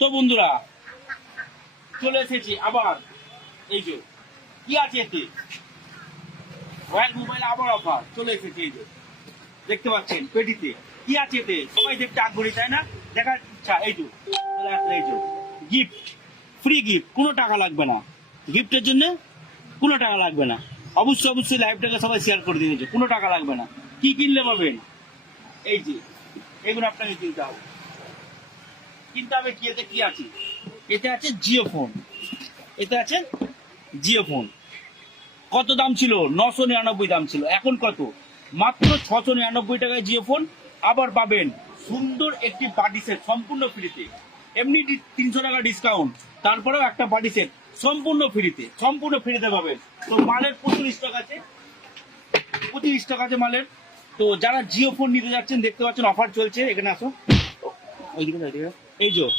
তো বন্ধুরা চলে এসেছি আবার। এই যে কি আছে এতে, রয়্যাল মোবাইল আবার অফার চলে এসেছে। এই যে দেখতে পাচ্ছেন পেটিতে কি আছে এতে, সবাই দেখতে আগ্রহী তাই না, দেখার ইচ্ছা। এই যে এই যে গিফট, ফ্রি গিফট, কোনো টাকা লাগবে না। গিফটের জন্য কোনো টাকা লাগবে না। অবশ্যই লাইভটাকে সবাই শেয়ার করে দিয়েছে, কোনো টাকা লাগবে না। কি কিনলে পাবেন, এই যে এগুলো আপনাকে কিনতে হবে। কি এতে কি আছে, এতে আছে জিও ফোন। এতে আছে জিও ফোন। কত দাম ছিল? 999 দাম ছিল, এখন কত? মাত্র 699 টাকায় জিও ফোন। আবার পাবেন সুন্দর একটি পার্টি সেট সম্পূর্ণ ফ্রিতে। এমনি 300 টাকা ডিসকাউন্ট, তারপরেও একটা পার্টি সেট সম্পূর্ণ ফ্রিতে পাবেন। তো মালের 25 টাকা আছে, 25 টাকা আছে মালের। তো যারা জিও ফোন নিতে যাচ্ছেন দেখতে পাচ্ছেন অফার চলছে, এখানে আসো। এই যে